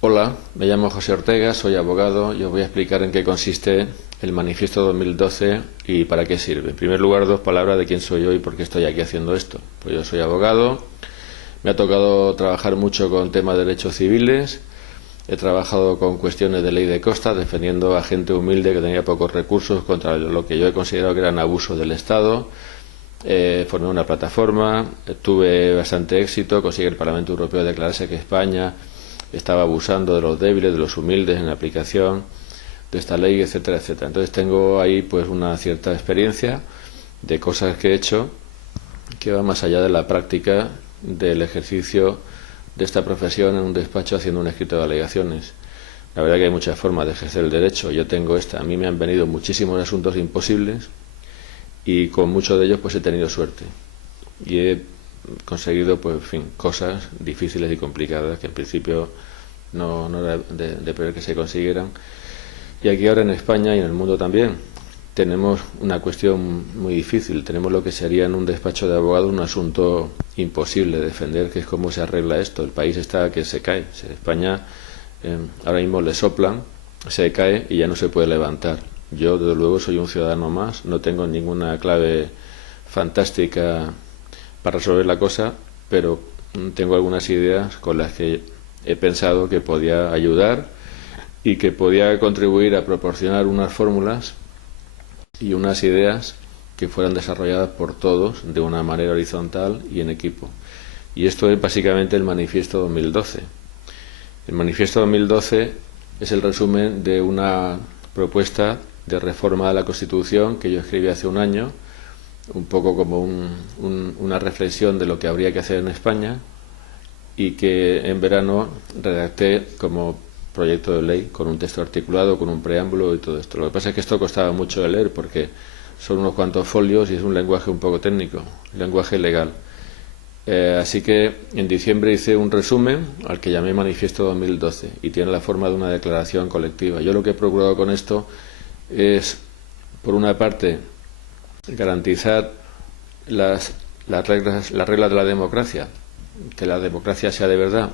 Hola, me llamo José Ortega, soy abogado y os voy a explicar en qué consiste el Manifiesto 2012 y para qué sirve. En primer lugar, dos palabras de quién soy yo y por qué estoy aquí haciendo esto. Pues yo soy abogado, me ha tocado trabajar mucho con temas de derechos civiles, he trabajado con cuestiones de ley de costas, defendiendo a gente humilde que tenía pocos recursos contra lo que yo he considerado que eran abusos del Estado. Formé una plataforma, tuve bastante éxito, conseguí que el Parlamento Europeo declarase que España estaba abusando de los débiles, de los humildes en la aplicación de esta ley, etcétera, etcétera. Entonces tengo ahí pues una cierta experiencia de cosas que he hecho que va más allá de la práctica del ejercicio de esta profesión en un despacho haciendo un escrito de alegaciones. La verdad que hay muchas formas de ejercer el derecho. Yo tengo esta. A mí me han venido muchísimos asuntos imposibles y con muchos de ellos pues he tenido suerte. Y he conseguido, pues, en fin, cosas difíciles y complicadas que en principio no era de prever que se consiguieran. Y aquí ahora en España y en el mundo también tenemos una cuestión muy difícil. Tenemos lo que sería en un despacho de abogados un asunto imposible de defender, que es cómo se arregla esto. El país está que se cae. España ahora mismo le soplan, se cae y ya no se puede levantar. Yo, desde luego, soy un ciudadano más, no tengo ninguna clave fantástica para resolver la cosa, pero tengo algunas ideas con las que he pensado que podía ayudar y que podía contribuir a proporcionar unas fórmulas y unas ideas que fueran desarrolladas por todos de una manera horizontal y en equipo. Y esto es básicamente el Manifiesto 2012. El Manifiesto 2012 es el resumen de una propuesta de reforma de la Constitución que yo escribí hace un año, un poco como una reflexión de lo que habría que hacer en España, y que en verano redacté como proyecto de ley con un texto articulado, con un preámbulo y todo esto. Lo que pasa es que esto costaba mucho de leer porque son unos cuantos folios y es un lenguaje un poco técnico, lenguaje legal. Así que en diciembre hice un resumen al que llamé Manifiesto 2012 y tiene la forma de una declaración colectiva. Yo lo que he procurado con esto es, por una parte, garantizar las reglas de la democracia, que la democracia sea de verdad,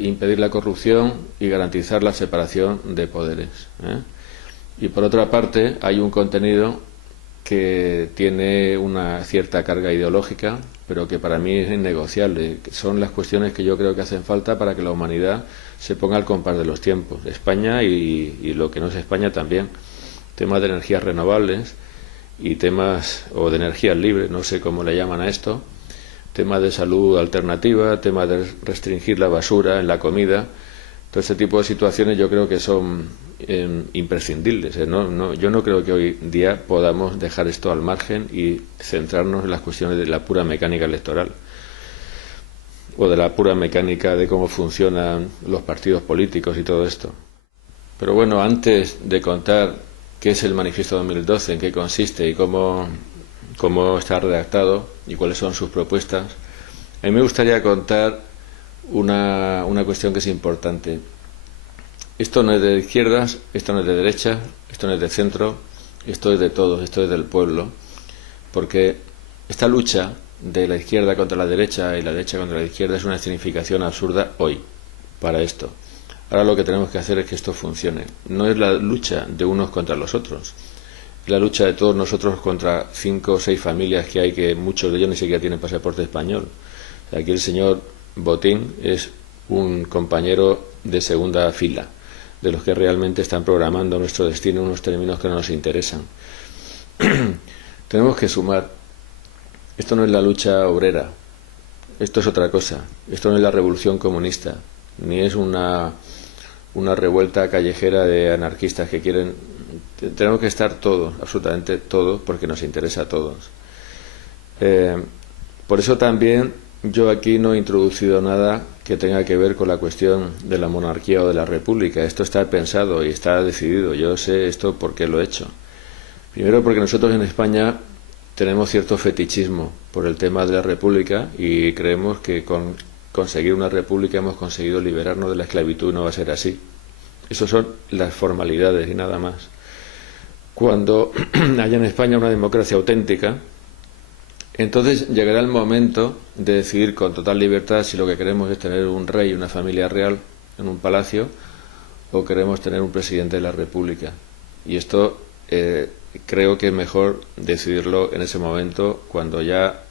impedir la corrupción y garantizar la separación de poderes. Y por otra parte hay un contenido que tiene una cierta carga ideológica, pero que para mí es innegociable. Son las cuestiones que yo creo que hacen falta para que la humanidad se ponga al compás de los tiempos. España y lo que no es España también. Temas de energías renovables y temas, o de energías libres, no sé cómo le llaman a esto, temas de salud alternativa, temas de restringir la basura en la comida. Todo este tipo de situaciones yo creo que son imprescindibles. Yo no creo que hoy día podamos dejar esto al margen y centrarnos en las cuestiones de la pura mecánica electoral o de la pura mecánica de cómo funcionan los partidos políticos y todo esto. Pero bueno, antes de contar qué es el Manifiesto 2012, en qué consiste y cómo está redactado y cuáles son sus propuestas, a mí me gustaría contar una cuestión que es importante. Esto no es de izquierdas, esto no es de derechas, esto no es de centro, esto es de todos, esto es del pueblo, porque esta lucha de la izquierda contra la derecha y la derecha contra la izquierda es una escenificación absurda hoy para esto. Ahora lo que tenemos que hacer es que esto funcione. No es la lucha de unos contra los otros, es la lucha de todos nosotros contra 5 o 6 familias que hay, que muchos de ellos ni siquiera tienen pasaporte español. Aquí el señor Botín es un compañero de segunda fila, de los que realmente están programando nuestro destino en unos términos que no nos interesan. Tenemos que sumar. Esto no es la lucha obrera, esto es otra cosa. Esto no es la revolución comunista, ni es una revuelta callejera de anarquistas que quieren. Tenemos que estar todos, absolutamente todos, porque nos interesa a todos. Por eso también yo aquí no he introducido nada que tenga que ver con la cuestión de la monarquía o de la república. Esto está pensado y está decidido. Yo sé esto porque lo he hecho. Primero porque nosotros en España tenemos cierto fetichismo por el tema de la república y creemos que con conseguir una república hemos conseguido liberarnos de la esclavitud y no va a ser así. Esas son las formalidades y nada más. Cuando haya en España una democracia auténtica, entonces llegará el momento de decidir con total libertad si lo que queremos es tener un rey y una familia real en un palacio o queremos tener un presidente de la República. Y esto creo que es mejor decidirlo en ese momento, cuando ya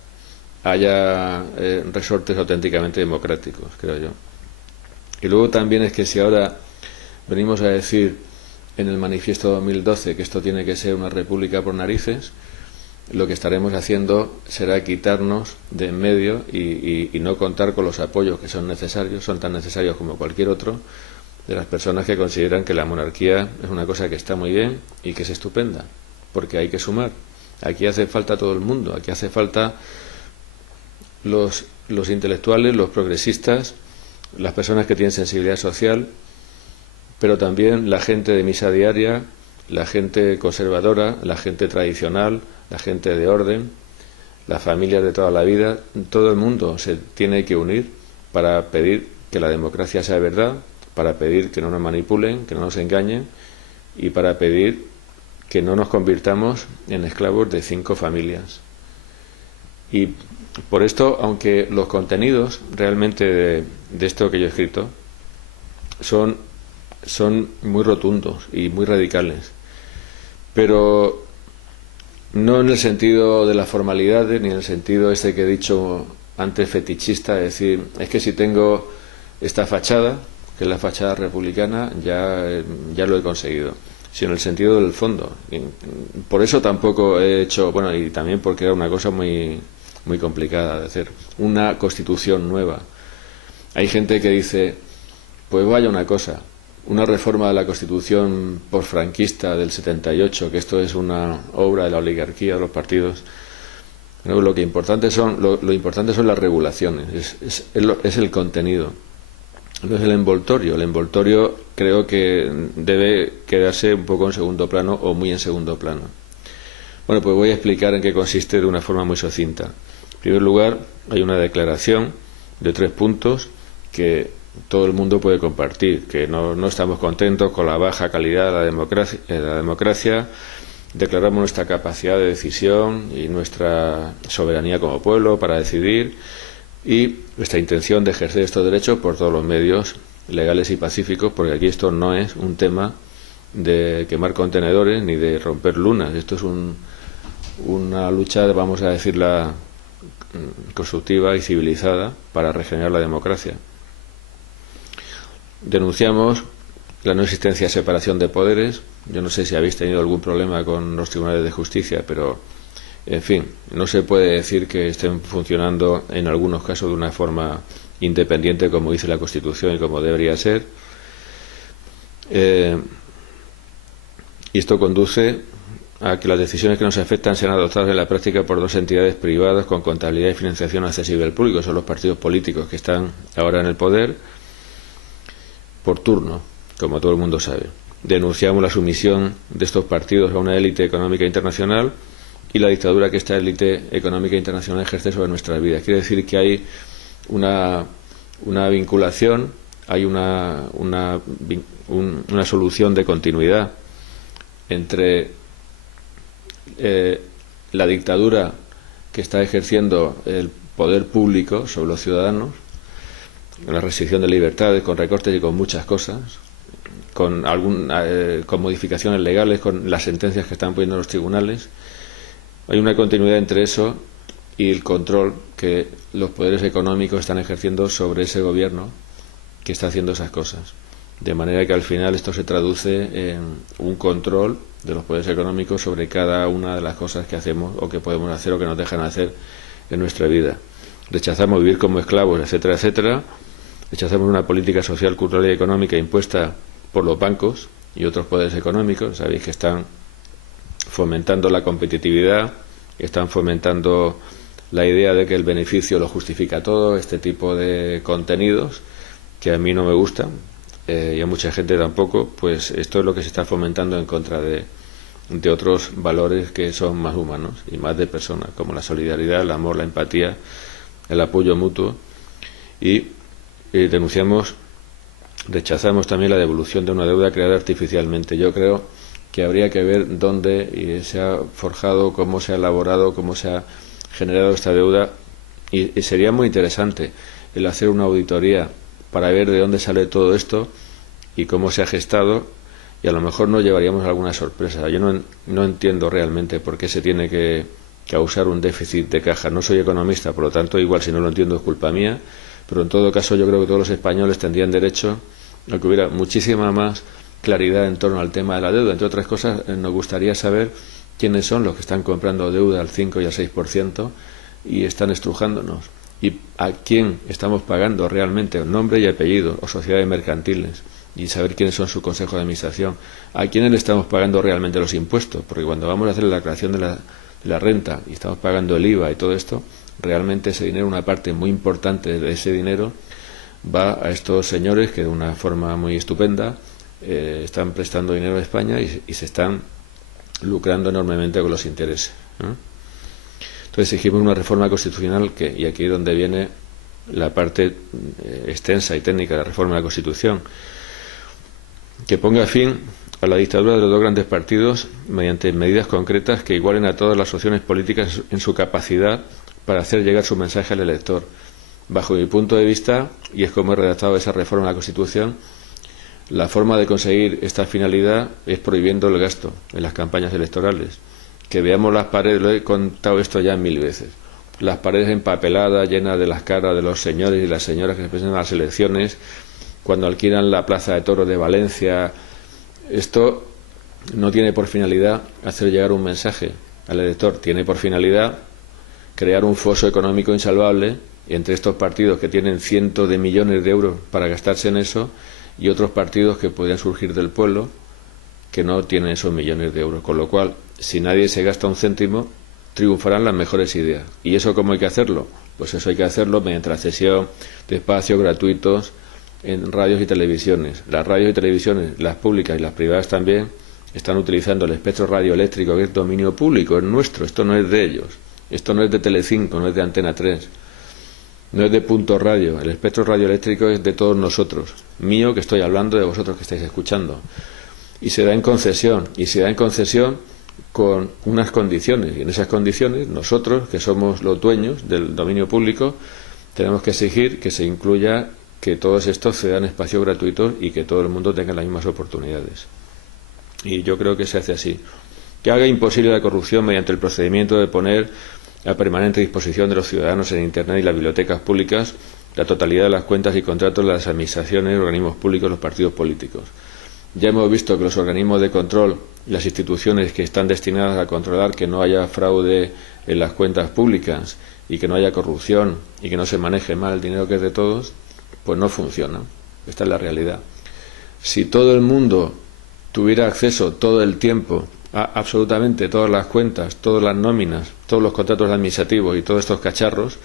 haya resortes auténticamente democráticos, creo yo. Y luego también es que si ahora venimos a decir en el manifiesto 2012 que esto tiene que ser una república por narices, lo que estaremos haciendo será quitarnos de en medio y no contar con los apoyos que son necesarios, son tan necesarios como cualquier otro, de las personas que consideran que la monarquía es una cosa que está muy bien y que es estupenda, porque hay que sumar. Aquí hace falta todo el mundo, aquí hace falta los intelectuales, los progresistas, las personas que tienen sensibilidad social, pero también la gente de misa diaria, la gente conservadora, la gente tradicional, la gente de orden, las familias de toda la vida. Todo el mundo se tiene que unir para pedir que la democracia sea verdad, para pedir que no nos manipulen, que no nos engañen y para pedir que no nos convirtamos en esclavos de 5 familias. Y por esto, aunque los contenidos realmente de esto que yo he escrito son muy rotundos y muy radicales, pero no en el sentido de las formalidades ni en el sentido este que he dicho antes fetichista, de decir, es que si tengo esta fachada, que es la fachada republicana, ya lo he conseguido, sino en el sentido del fondo. Y por eso tampoco he hecho, bueno, y también porque era una cosa muy complicada de hacer, una constitución nueva. Hay gente que dice, pues vaya una cosa, una reforma de la Constitución posfranquista del 78, que esto es una obra de la oligarquía, de los partidos. No, lo importante son las regulaciones, es el contenido, no es el envoltorio. El envoltorio creo que debe quedarse un poco en segundo plano o muy en segundo plano. Bueno, pues voy a explicar en qué consiste de una forma muy sucinta. En primer lugar, hay una declaración de 3 puntos que todo el mundo puede compartir, que no estamos contentos con la baja calidad de la democracia, declaramos nuestra capacidad de decisión y nuestra soberanía como pueblo para decidir y nuestra intención de ejercer estos derechos por todos los medios legales y pacíficos, porque aquí esto no es un tema de quemar contenedores ni de romper lunas, esto es una lucha, vamos a decirla, constructiva y civilizada para regenerar la democracia. Denunciamos la no existencia de separación de poderes. Yo no sé si habéis tenido algún problema con los tribunales de justicia, pero en fin, no se puede decir que estén funcionando en algunos casos de una forma independiente como dice la Constitución y como debería ser. Y esto conduce a que las decisiones que nos afectan sean adoptadas en la práctica por 2 entidades privadas con contabilidad y financiación accesible al público. Son los partidos políticos que están ahora en el poder por turno, como todo el mundo sabe. Denunciamos la sumisión de estos partidos a una élite económica internacional y la dictadura que esta élite económica internacional ejerce sobre nuestras vidas. Quiere decir que hay una vinculación, hay una solución de continuidad entre la dictadura que está ejerciendo el poder público sobre los ciudadanos, la restricción de libertades, con recortes y con muchas cosas, con modificaciones legales, con las sentencias que están poniendo los tribunales. Hay una continuidad entre eso y el control que los poderes económicos están ejerciendo sobre ese gobierno que está haciendo esas cosas. De manera que al final esto se traduce en un control de los poderes económicos sobre cada una de las cosas que hacemos o que podemos hacer o que nos dejan hacer en nuestra vida. Rechazamos vivir como esclavos, etcétera, etcétera. Rechazamos una política social, cultural y económica impuesta por los bancos y otros poderes económicos. Sabéis que están fomentando la competitividad, están fomentando la idea de que el beneficio lo justifica todo, este tipo de contenidos que a mí no me gustan y a mucha gente tampoco. Pues esto es lo que se está fomentando en contra de otros valores que son más humanos y más de personas, como la solidaridad, el amor, la empatía, el apoyo mutuo. Y rechazamos también la devolución de una deuda creada artificialmente. Yo creo que habría que ver dónde se ha forjado, cómo se ha elaborado, cómo se ha generado esta deuda y sería muy interesante el hacer una auditoría para ver de dónde sale todo esto y cómo se ha gestado, y a lo mejor nos llevaríamos alguna sorpresa. Yo no entiendo realmente por qué se tiene que causar un déficit de caja. No soy economista, por lo tanto, igual si no lo entiendo es culpa mía, pero en todo caso yo creo que todos los españoles tendrían derecho a que hubiera muchísima más claridad en torno al tema de la deuda. Entre otras cosas, nos gustaría saber quiénes son los que están comprando deuda al 5 y al 6% y están estrujándonos, y a quién estamos pagando realmente, nombre y apellido, o sociedades mercantiles, y saber quiénes son su consejo de administración, a quiénes le estamos pagando realmente los impuestos, porque cuando vamos a hacer la declaración de la renta y estamos pagando el IVA y todo esto, realmente ese dinero, una parte muy importante de ese dinero va a estos señores que de una forma muy estupenda están prestando dinero a España y se están lucrando enormemente con los intereses, ¿no? Entonces exigimos una reforma constitucional y aquí es donde viene la parte extensa y técnica de la reforma de la Constitución, que ponga fin a la dictadura de los dos grandes partidos mediante medidas concretas que igualen a todas las opciones políticas en su capacidad para hacer llegar su mensaje al elector. Bajo mi punto de vista, y es como he redactado esa reforma de la Constitución, la forma de conseguir esta finalidad es prohibiendo el gasto en las campañas electorales. Que veamos las paredes, lo he contado esto ya 1000 veces, las paredes empapeladas, llenas de las caras de los señores y las señoras que se presentan a las elecciones, cuando alquilan la Plaza de Toros de Valencia. Esto no tiene por finalidad hacer llegar un mensaje al elector, tiene por finalidad crear un foso económico insalvable entre estos partidos que tienen cientos de millones de euros para gastarse en eso y otros partidos que podrían surgir del pueblo que no tienen esos millones de euros, con lo cual, si nadie se gasta un céntimo, triunfarán las mejores ideas. ¿Y eso cómo hay que hacerlo? Pues eso hay que hacerlo mediante la cesión de espacios gratuitos en radios y televisiones. Las radios y televisiones, las públicas y las privadas también, están utilizando el espectro radioeléctrico, que es dominio público, es nuestro, esto no es de ellos, esto no es de Telecinco, no es de Antena 3, no es de Punto Radio, el espectro radioeléctrico es de todos nosotros, mío que estoy hablando, de vosotros que estáis escuchando. Y se da en concesión, con unas condiciones, y en esas condiciones nosotros, que somos los dueños del dominio público, tenemos que exigir que se incluya que todos estos se dan espacios gratuitos y que todo el mundo tenga las mismas oportunidades. Y yo creo que se hace así. Que haga imposible la corrupción mediante el procedimiento de poner a permanente disposición de los ciudadanos en Internet y las bibliotecas públicas la totalidad de las cuentas y contratos de las administraciones, organismos públicos, los partidos políticos. Ya hemos visto que los organismos de control y las instituciones que están destinadas a controlar que no haya fraude en las cuentas públicas y que no haya corrupción y que no se maneje mal el dinero que es de todos, pues no funcionan. Esta es la realidad. Si todo el mundo tuviera acceso todo el tiempo a absolutamente todas las cuentas, todas las nóminas, todos los contratos administrativos y todos estos cacharros,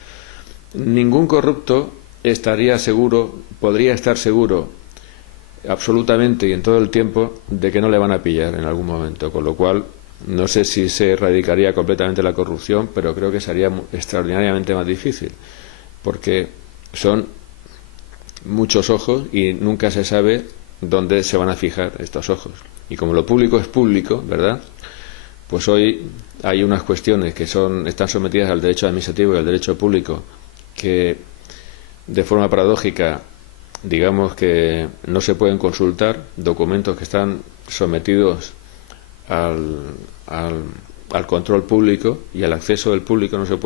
ningún corrupto estaría seguro, podría estar seguro absolutamente y en todo el tiempo de que no le van a pillar en algún momento, con lo cual no sé si se erradicaría completamente la corrupción, pero creo que sería extraordinariamente más difícil, porque son muchos ojos y nunca se sabe dónde se van a fijar estos ojos. Y como lo público es público, ¿verdad?, pues hoy hay unas cuestiones que están sometidas al derecho administrativo y al derecho público que de forma paradójica digamos que no se pueden consultar, documentos que están sometidos al control público y al acceso del público no se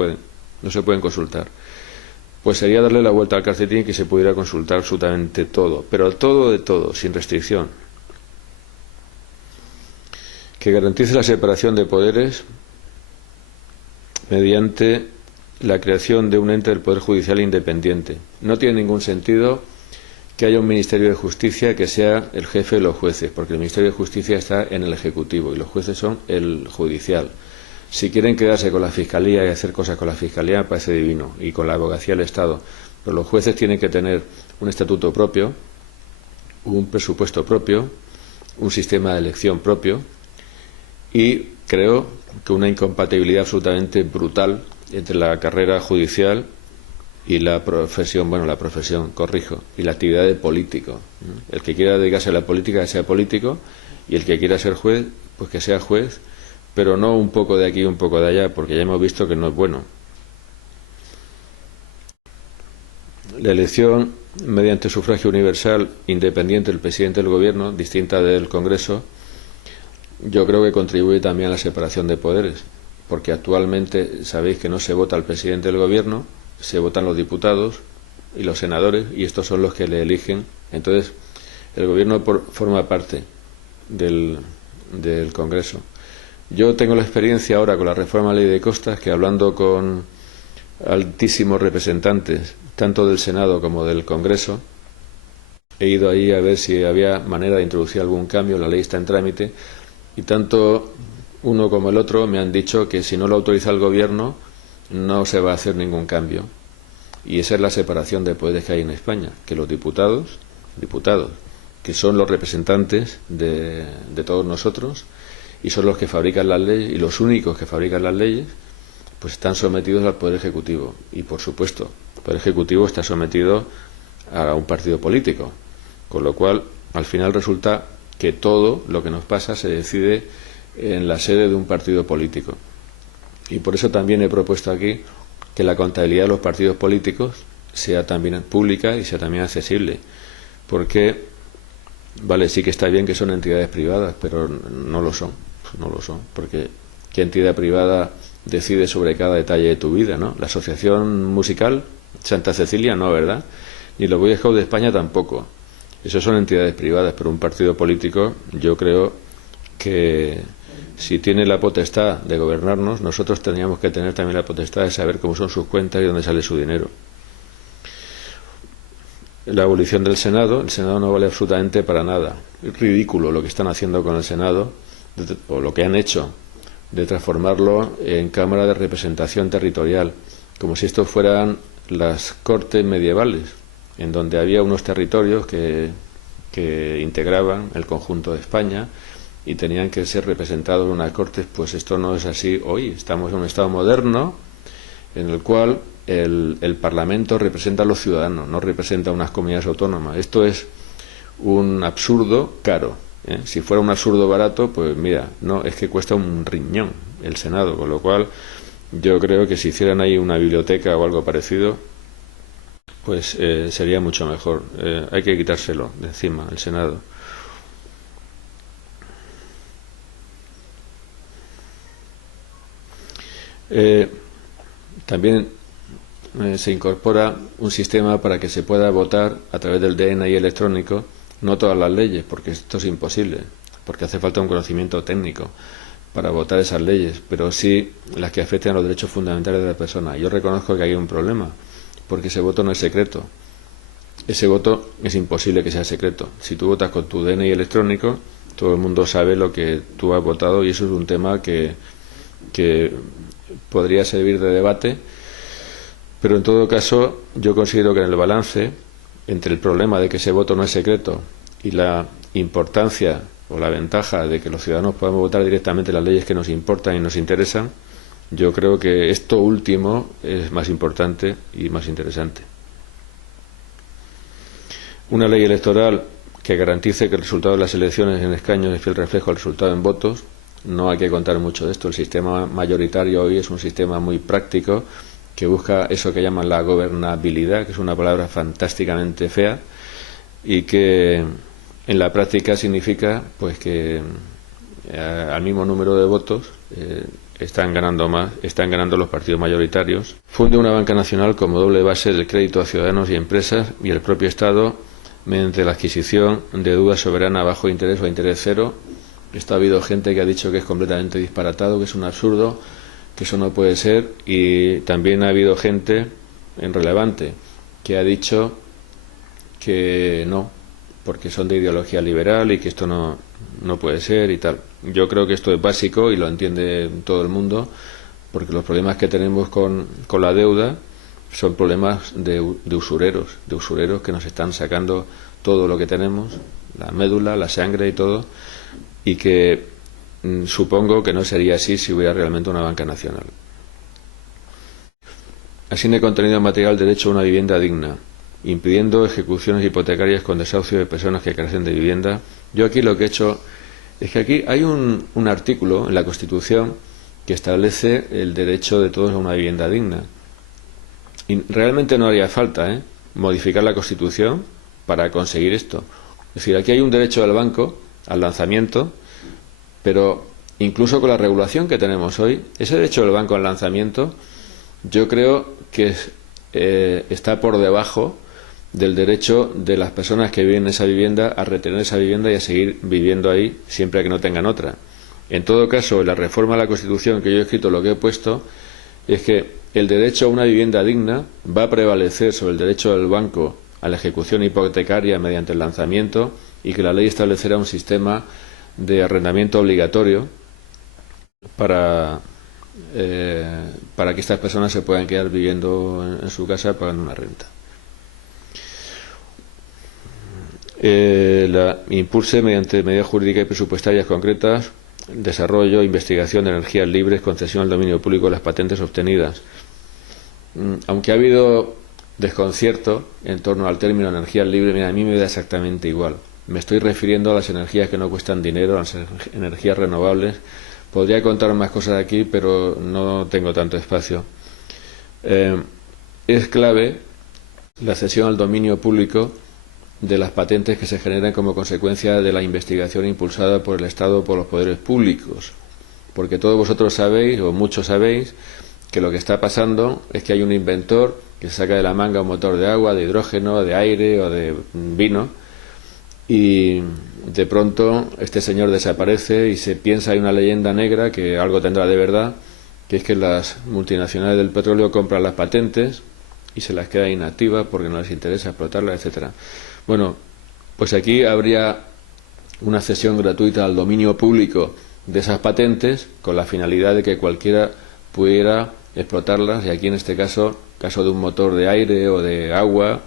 pueden consultar. Pues sería darle la vuelta al calcetín y que se pudiera consultar absolutamente todo, pero todo de todo, sin restricción. Que garantice la separación de poderes mediante la creación de un ente del Poder Judicial independiente. No tiene ningún sentido que haya un Ministerio de Justicia que sea el jefe de los jueces, porque el Ministerio de Justicia está en el Ejecutivo y los jueces son el judicial. Si quieren quedarse con la Fiscalía y hacer cosas con la Fiscalía, me parece divino, y con la Abogacía del Estado. Pero los jueces tienen que tener un estatuto propio, un presupuesto propio, un sistema de elección propio, y creo que una incompatibilidad absolutamente brutal entre la carrera judicial y la profesión, y la actividad de político. El que quiera dedicarse a la política, que sea político, y el que quiera ser juez, pues que sea juez, pero no un poco de aquí y un poco de allá, porque ya hemos visto que no es bueno. la elección mediante sufragio universal independiente del presidente del gobierno, distinta del Congreso, yo creo que contribuye también a la separación de poderes, porque actualmente sabéis que no se vota al presidente del gobierno, se votan los diputados y los senadores, y estos son los que le eligen. Entonces, el gobierno forma parte del Congreso. Yo tengo la experiencia ahora con la reforma de la ley de costas, que hablando con altísimos representantes, tanto del Senado como del Congreso, he ido ahí a ver si había manera de introducir algún cambio. La ley está en trámite, y tanto uno como el otro me han dicho que si no lo autoriza el gobierno no se va a hacer ningún cambio. Y esa es la separación de poderes que hay en España, que los diputados, que son los representantes de todos nosotros, y son los que fabrican las leyes, y los únicos que fabrican las leyes, pues están sometidos al Poder Ejecutivo. Y por supuesto, el Poder Ejecutivo está sometido a un partido político, con lo cual al final resulta que todo lo que nos pasa se decide en la sede de un partido político. Y por eso también he propuesto aquí que la contabilidad de los partidos políticos sea también pública y sea también accesible, porque vale, sí que está bien que son entidades privadas, pero no lo son, porque ¿qué entidad privada decide sobre cada detalle de tu vida, no? La Asociación Musical Santa Cecilia no, ¿verdad? Ni los Boy Scouts de España tampoco. Esos son entidades privadas, pero un partido político, yo creo que si tiene la potestad de gobernarnos, nosotros tendríamos que tener también la potestad de saber cómo son sus cuentas y dónde sale su dinero. La abolición del Senado, el Senado no vale absolutamente para nada. Es ridículo lo que están haciendo con el Senado, o lo que han hecho, de transformarlo en Cámara de Representación Territorial, como si estos fueran las Cortes medievales, en donde había unos territorios que integraban el conjunto de España y tenían que ser representados en unas Cortes. Pues esto no es así hoy. Estamos en un Estado moderno en el cual el Parlamento representa a los ciudadanos, no representa a unas comunidades autónomas. Esto es un absurdo caro, ¿eh? Si fuera un absurdo barato, pues mira, no, es que cuesta un riñón el Senado, con lo cual yo creo que si hicieran ahí una biblioteca o algo parecido, pues sería mucho mejor. Hay que quitárselo de encima, el Senado. También se incorpora un sistema para que se pueda votar a través del DNI electrónico, no todas las leyes, porque esto es imposible, porque hace falta un conocimiento técnico para votar esas leyes, pero sí las que afecten a los derechos fundamentales de la persona. Yo reconozco que hay un problema, porque ese voto no es secreto. Ese voto es imposible que sea secreto. Si tú votas con tu DNI electrónico, todo el mundo sabe lo que tú has votado, y eso es un tema que podría servir de debate, pero en todo caso yo considero que en el balance entre el problema de que ese voto no es secreto y la importancia o la ventaja de que los ciudadanos podamos votar directamente las leyes que nos importan y nos interesan, yo creo que esto último es más importante y más interesante. Una ley electoral que garantice que el resultado de las elecciones en escaños es fiel reflejo del resultado en votos. No hay que contar mucho de esto. El sistema mayoritario hoy es un sistema muy práctico que busca eso que llaman la gobernabilidad, que es una palabra fantásticamente fea y que en la práctica significa pues que al mismo número de votos están ganando los partidos mayoritarios. Funde una banca nacional como doble base del crédito a ciudadanos y empresas, y el propio Estado mediante la adquisición de deuda soberana a bajo interés o a interés cero. Esto ha habido gente que ha dicho que es completamente disparatado, que es un absurdo, que eso no puede ser, y también ha habido gente relevante que ha dicho que no, porque son de ideología liberal y que esto no puede ser y tal. Yo creo que esto es básico y lo entiende todo el mundo, porque los problemas que tenemos con la deuda son problemas de usureros que nos están sacando todo lo que tenemos, la médula, la sangre y todo, y que supongo que no sería así si hubiera realmente una banca nacional. Asigne contenido material derecho a una vivienda digna, impidiendo ejecuciones hipotecarias con desahucio de personas que carecen de vivienda. Yo aquí lo que he hecho es que aquí hay un artículo en la Constitución que establece el derecho de todos a una vivienda digna. Y realmente no haría falta, modificar la Constitución para conseguir esto. Es decir, aquí hay un derecho del banco al lanzamiento, pero incluso con la regulación que tenemos hoy, ese derecho del banco al lanzamiento, yo creo que está por debajo del derecho de las personas que viven en esa vivienda a retener esa vivienda y a seguir viviendo ahí siempre que no tengan otra. En todo caso, en la reforma de la Constitución que yo he escrito, lo que he puesto es que el derecho a una vivienda digna va a prevalecer sobre el derecho del banco a la ejecución hipotecaria mediante el lanzamiento, y que la ley establecerá un sistema de arrendamiento obligatorio para que estas personas se puedan quedar viviendo en su casa pagando una renta. Impulse mediante medidas jurídicas y presupuestarias concretas el desarrollo e investigación de energías libres, concesión al dominio público de las patentes obtenidas. Aunque ha habido desconcierto en torno al término energías libres, mira, a mí me da exactamente igual. Me estoy refiriendo a las energías que no cuestan dinero, a las energías renovables. Podría contar más cosas aquí, pero no tengo tanto espacio. Es clave la cesión al dominio público de las patentes que se generan como consecuencia de la investigación impulsada por el Estado o por los poderes públicos. Porque todos vosotros sabéis, o muchos sabéis, que lo que está pasando es que hay un inventor que saca de la manga un motor de agua, de hidrógeno, de aire o de vino, y de pronto este señor desaparece y se piensa, hay una leyenda negra que algo tendrá de verdad, que es que las multinacionales del petróleo compran las patentes y se las quedan inactivas porque no les interesa explotarlas, etcétera. Bueno, pues aquí habría una cesión gratuita al dominio público de esas patentes con la finalidad de que cualquiera pudiera explotarlas, y aquí en este caso de un motor de aire o de agua,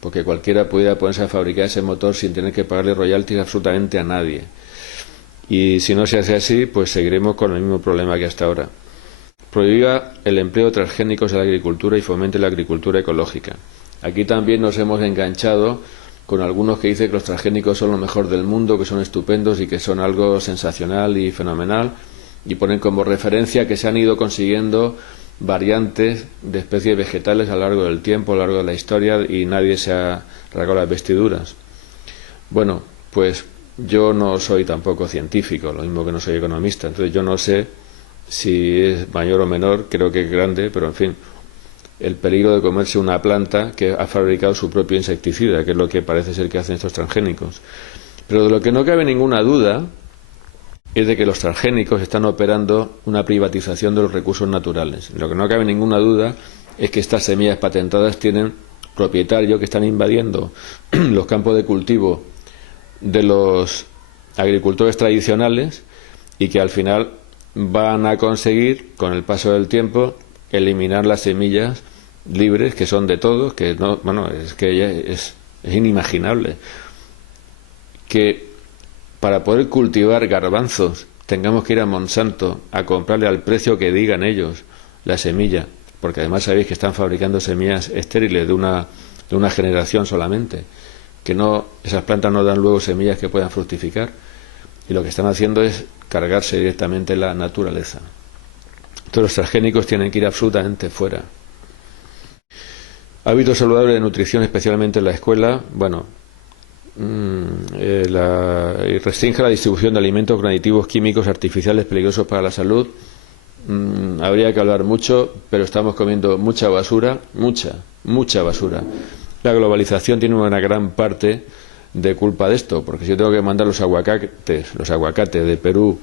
porque cualquiera pudiera ponerse a fabricar ese motor sin tener que pagarle royalties absolutamente a nadie. Y si no se hace así, pues seguiremos con el mismo problema que hasta ahora. Prohíba el empleo de transgénicos en la agricultura y fomente la agricultura ecológica. Aquí también nos hemos enganchado con algunos que dicen que los transgénicos son lo mejor del mundo, que son estupendos y que son algo sensacional y fenomenal, y ponen como referencia que se han ido consiguiendo variantes de especies vegetales a lo largo del tiempo, a lo largo de la historia, y nadie se ha rasgado las vestiduras. Bueno, pues yo no soy tampoco científico, lo mismo que no soy economista, entonces yo no sé si es mayor o menor, creo que es grande, pero en fin, el peligro de comerse una planta que ha fabricado su propio insecticida, que es lo que parece ser que hacen estos transgénicos. Pero de lo que no cabe ninguna duda es de que los transgénicos están operando una privatización de los recursos naturales. Lo que no cabe ninguna duda es que estas semillas patentadas tienen propietarios que están invadiendo los campos de cultivo de los agricultores tradicionales, y que al final van a conseguir, con el paso del tiempo, eliminar las semillas libres que son de todos, que no, bueno, es que ya es inimaginable que para poder cultivar garbanzos tengamos que ir a Monsanto a comprarle al precio que digan ellos la semilla, porque además sabéis que están fabricando semillas estériles de una generación solamente, que no, esas plantas no dan luego semillas que puedan fructificar, y lo que están haciendo es cargarse directamente la naturaleza. Entonces los transgénicos tienen que ir absolutamente fuera. Hábitos saludables de nutrición, especialmente en la escuela. Bueno, restringe la distribución de alimentos con aditivos químicos artificiales peligrosos para la salud. Habría que hablar mucho, pero estamos comiendo mucha basura, mucha basura. La globalización tiene una gran parte de culpa de esto, porque si yo tengo que mandar los aguacates de Perú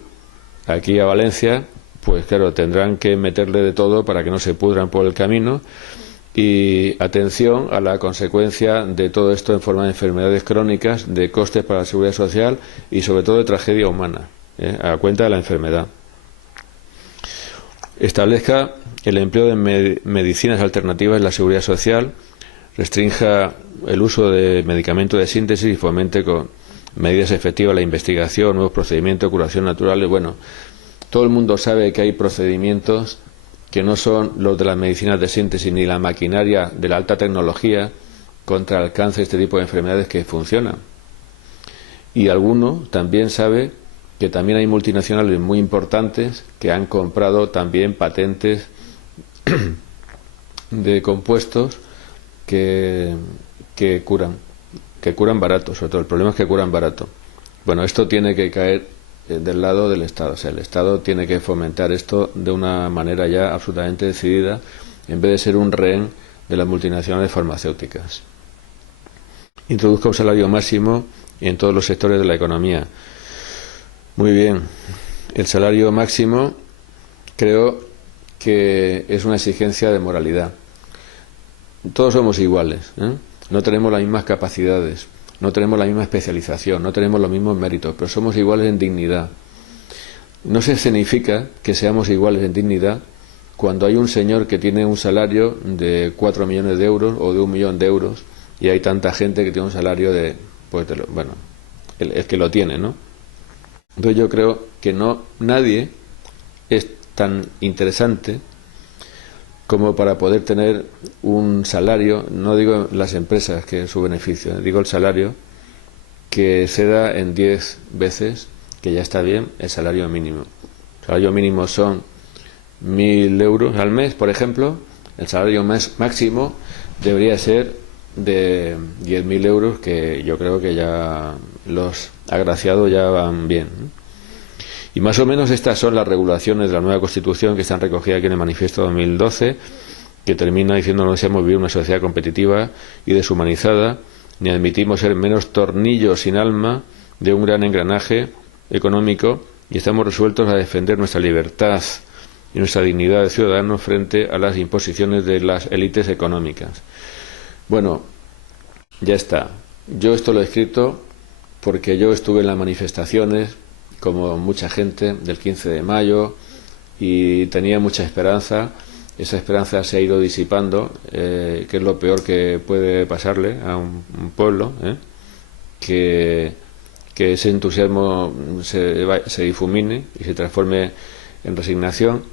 aquí a Valencia, pues claro, tendrán que meterle de todo para que no se pudran por el camino. Y atención a la consecuencia de todo esto en forma de enfermedades crónicas, de costes para la seguridad social y sobre todo de tragedia humana, a cuenta de la enfermedad. Establezca el empleo de medicinas alternativas en la seguridad social, restrinja el uso de medicamentos de síntesis y fomente con medidas efectivas la investigación, nuevos procedimientos de curación naturales. Bueno, todo el mundo sabe que hay procedimientos que no son los de las medicinas de síntesis ni la maquinaria de la alta tecnología contra el cáncer y este tipo de enfermedades que funcionan. Y alguno también sabe que también hay multinacionales muy importantes que han comprado también patentes de compuestos que, que curan barato, sobre todo. El problema es que curan barato. Bueno, esto tiene que caer del lado del Estado. O sea, el Estado tiene que fomentar esto de una manera ya absolutamente decidida, en vez de ser un rehén de las multinacionales farmacéuticas. Introduzca un salario máximo en todos los sectores de la economía. Muy bien. El salario máximo creo que es una exigencia de moralidad. Todos somos iguales, ¿eh? No tenemos las mismas capacidades, no tenemos la misma especialización, no tenemos los mismos méritos, pero somos iguales en dignidad. No se significa que seamos iguales en dignidad cuando hay un señor que tiene un salario de 4 millones de euros o de 1 millón de euros y hay tanta gente que tiene un salario de, pues, bueno, el que lo tiene, ¿no? Entonces yo creo que nadie es tan interesante como para poder tener un salario, no digo las empresas que es su beneficio, digo el salario que se da en 10 veces, que ya está bien, el salario mínimo. El salario mínimo son 1.000 euros al mes, por ejemplo. El salario máximo debería ser de 10.000 euros, que yo creo que ya los agraciados ya van bien, ¿no? Y más o menos estas son las regulaciones de la nueva Constitución que están recogidas aquí en el Manifiesto 2012, que termina diciendo: no deseamos vivir una sociedad competitiva y deshumanizada, ni admitimos ser menos tornillos sin alma de un gran engranaje económico, y estamos resueltos a defender nuestra libertad y nuestra dignidad de ciudadanos frente a las imposiciones de las élites económicas. Bueno, ya está. Yo esto lo he escrito porque yo estuve en las manifestaciones, como mucha gente, del 15 de mayo, y tenía mucha esperanza. Esa esperanza se ha ido disipando, que es lo peor que puede pasarle a un pueblo, que ese entusiasmo se difumine y se transforme en resignación,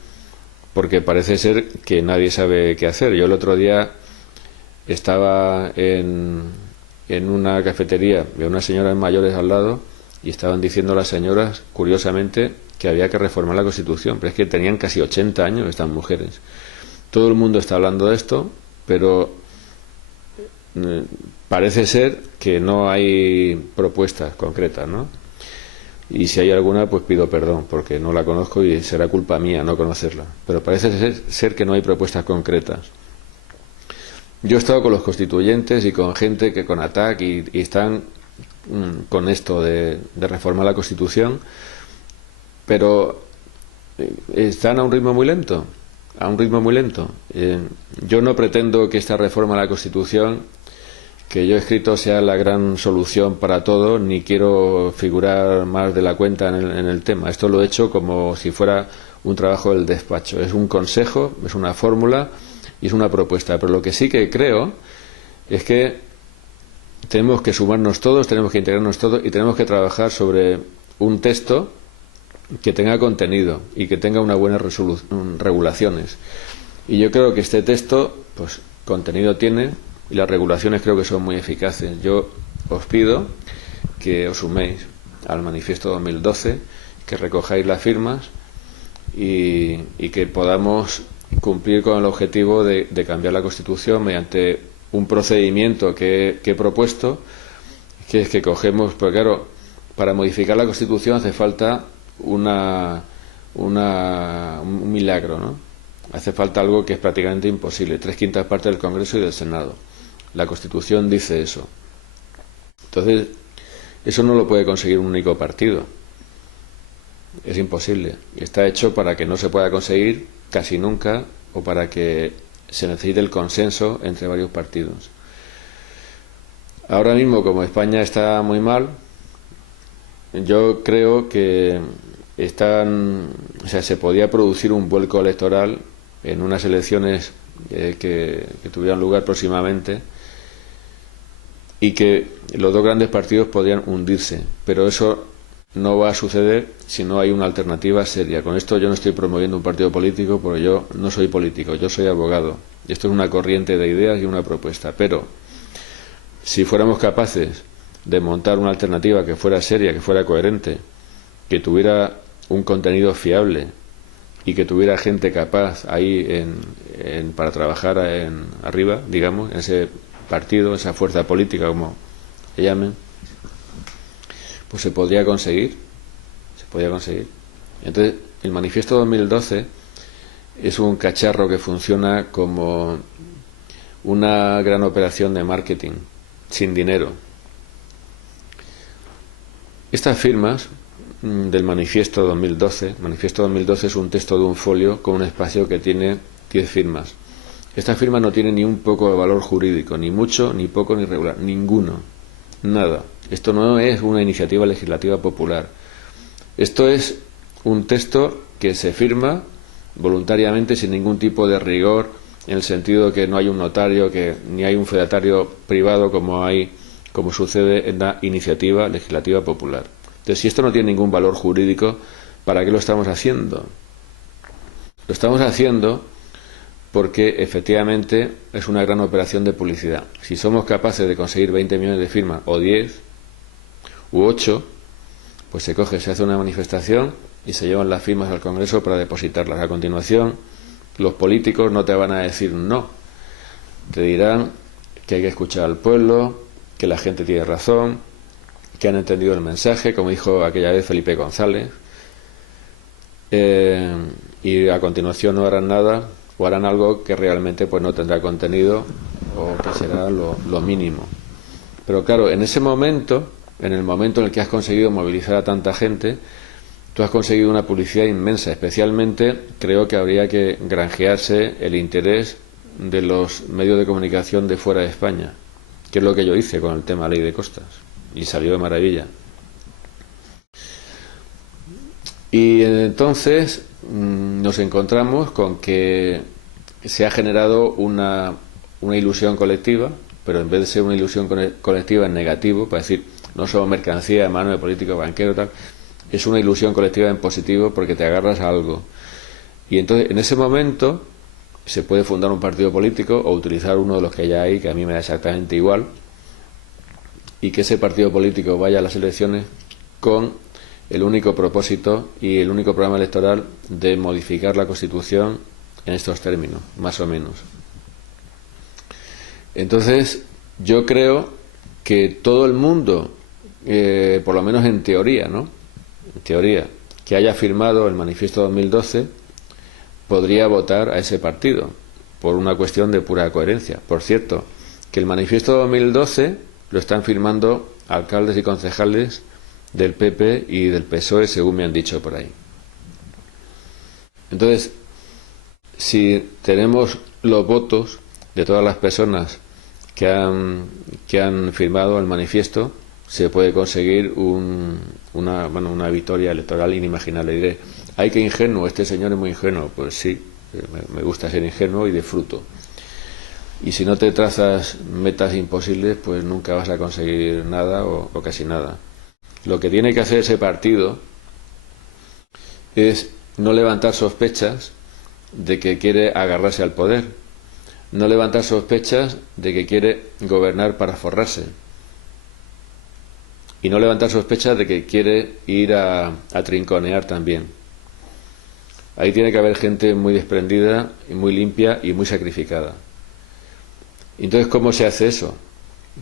porque parece ser que nadie sabe qué hacer. Yo el otro día estaba en una cafetería, de unas señoras mayores al lado, y estaban diciendo las señoras, curiosamente, que había que reformar la Constitución, pero es que tenían casi 80 años estas mujeres. Todo el mundo está hablando de esto, pero parece ser que no hay propuestas concretas, ¿no? Y si hay alguna, pues pido perdón, porque no la conozco y será culpa mía no conocerla. Pero parece ser que no hay propuestas concretas. Yo he estado con los constituyentes y con gente que con ATAC y están con esto de reformar la Constitución, pero están a un ritmo muy lento, yo no pretendo que esta reforma de la Constitución que yo he escrito sea la gran solución para todo, ni quiero figurar más de la cuenta en el tema. Esto lo he hecho como si fuera un trabajo del despacho. Es un consejo, es una fórmula y es una propuesta. Pero lo que sí que creo es que tenemos que sumarnos todos, tenemos que integrarnos todos y tenemos que trabajar sobre un texto que tenga contenido y que tenga unas buenas regulaciones. Y yo creo que este texto, pues, contenido tiene, y las regulaciones creo que son muy eficaces. Yo os pido que os suméis al Manifiesto 2012, que recojáis las firmas y que podamos cumplir con el objetivo de cambiar la Constitución mediante un procedimiento que he propuesto, que es que cogemos, porque claro, para modificar la Constitución hace falta un milagro, ¿no? Hace falta algo que es prácticamente imposible, 3/5 partes del Congreso y del Senado. La Constitución dice eso. Entonces, eso no lo puede conseguir un único partido. Es imposible. Y está hecho para que no se pueda conseguir casi nunca, o para que se necesite el consenso entre varios partidos. Ahora mismo, como España está muy mal, yo creo que se podía producir un vuelco electoral en unas elecciones que tuvieran lugar próximamente, y que los dos grandes partidos podrían hundirse, pero eso no va a suceder si no hay una alternativa seria. Con esto yo no estoy promoviendo un partido político, porque yo no soy político, yo soy abogado. Esto es una corriente de ideas y una propuesta, pero si fuéramos capaces de montar una alternativa que fuera seria, que fuera coherente, que tuviera un contenido fiable, y que tuviera gente capaz ahí para trabajar arriba, digamos, en ese partido, esa fuerza política, como se llamen, pues se podría conseguir. Entonces, el Manifiesto 2012 es un cacharro que funciona como una gran operación de marketing, sin dinero. Estas firmas del Manifiesto 2012, Manifiesto 2012 es un texto de un folio con un espacio que tiene 10 firmas. Esta firma no tiene ni un poco de valor jurídico, ni mucho, ni poco, ni regular, ninguno, nada. Esto no es una iniciativa legislativa popular. Esto es un texto que se firma voluntariamente sin ningún tipo de rigor, en el sentido de que no hay un notario, que ni hay un fedatario privado como sucede en la iniciativa legislativa popular. Entonces, si esto no tiene ningún valor jurídico, ¿para qué lo estamos haciendo? Lo estamos haciendo porque efectivamente es una gran operación de publicidad. Si somos capaces de conseguir 20 millones de firmas, o 10, u 8, pues se hace una manifestación y se llevan las firmas al Congreso para depositarlas. A continuación, los políticos no te van a decir no, te dirán que hay que escuchar al pueblo, que la gente tiene razón, que han entendido el mensaje, como dijo aquella vez Felipe González, y a continuación no harán nada o harán algo que realmente pues no tendrá contenido o que será lo mínimo. Pero claro, en ese momento, en el momento en el que has conseguido movilizar a tanta gente, tú has conseguido una publicidad inmensa. Especialmente creo que habría que granjearse el interés de los medios de comunicación de fuera de España, que es lo que yo hice con el tema Ley de Costas, y salió de maravilla. Y entonces nos encontramos con que se ha generado una ilusión colectiva, pero en vez de ser una ilusión colectiva en negativo, para decir no somos mercancía, mano de político, banquero, tal, es una ilusión colectiva en positivo porque te agarras a algo. Y entonces en ese momento se puede fundar un partido político o utilizar uno de los que ya hay, que a mí me da exactamente igual, y que ese partido político vaya a las elecciones con el único propósito y el único programa electoral de modificar la Constitución en estos términos, más o menos. Entonces, yo creo que todo el mundo, por lo menos en teoría, ¿no? En teoría, que haya firmado el Manifiesto 2012, podría votar a ese partido, por una cuestión de pura coherencia. Por cierto, que el Manifiesto 2012 lo están firmando alcaldes y concejales del PP y del PSOE, según me han dicho por ahí. Entonces, si tenemos los votos de todas las personas que han firmado el manifiesto, se puede conseguir una victoria electoral inimaginable. Diré, ¡ay, qué ingenuo! Este señor es muy ingenuo. Pues sí, me gusta ser ingenuo y disfruto. Y si no te trazas metas imposibles, pues nunca vas a conseguir nada o casi nada. Lo que tiene que hacer ese partido es no levantar sospechas de que quiere agarrarse al poder, no levantar sospechas de que quiere gobernar para forrarse, y no levantar sospechas de que quiere ir a trinconear también. Ahí tiene que haber gente muy desprendida, y muy limpia y muy sacrificada. Entonces, ¿cómo se hace eso?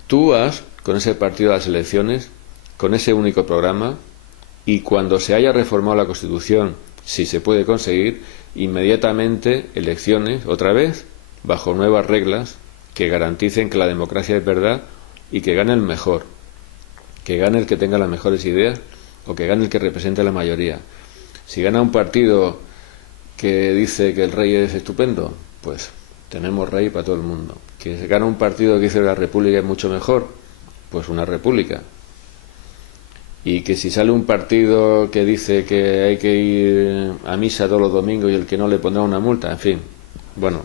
Tú vas con ese partido a las elecciones, con ese único programa, y cuando se haya reformado la Constitución, si se puede conseguir, inmediatamente elecciones, otra vez, bajo nuevas reglas que garanticen que la democracia es verdad y que gane el mejor, que gane el que tenga las mejores ideas o que gane el que represente a la mayoría. Si gana un partido que dice que el rey es estupendo, pues tenemos rey para todo el mundo. Que gana un partido que dice que la república es mucho mejor, pues una república. Y que si sale un partido que dice que hay que ir a misa todos los domingos y el que no le pondrá una multa, en fin. Bueno,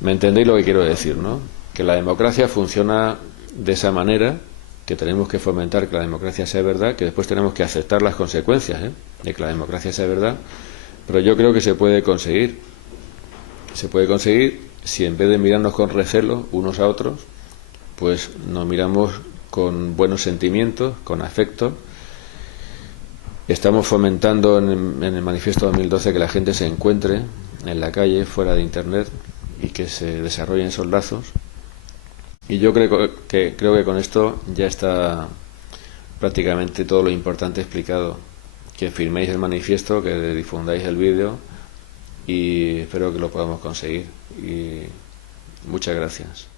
me entendéis lo que quiero decir, ¿no? Que la democracia funciona de esa manera, que tenemos que fomentar que la democracia sea verdad, que después tenemos que aceptar las consecuencias, de que la democracia sea verdad, pero yo creo que se puede conseguir. Se puede conseguir si en vez de mirarnos con recelo unos a otros, pues nos miramos con buenos sentimientos, con afecto, Estamos fomentando en el Manifiesto 2012 que la gente se encuentre en la calle, fuera de Internet, y que se desarrollen esos lazos. Y yo creo que con esto ya está prácticamente todo lo importante explicado. Que firméis el manifiesto, que difundáis el vídeo, y espero que lo podamos conseguir. Y muchas gracias.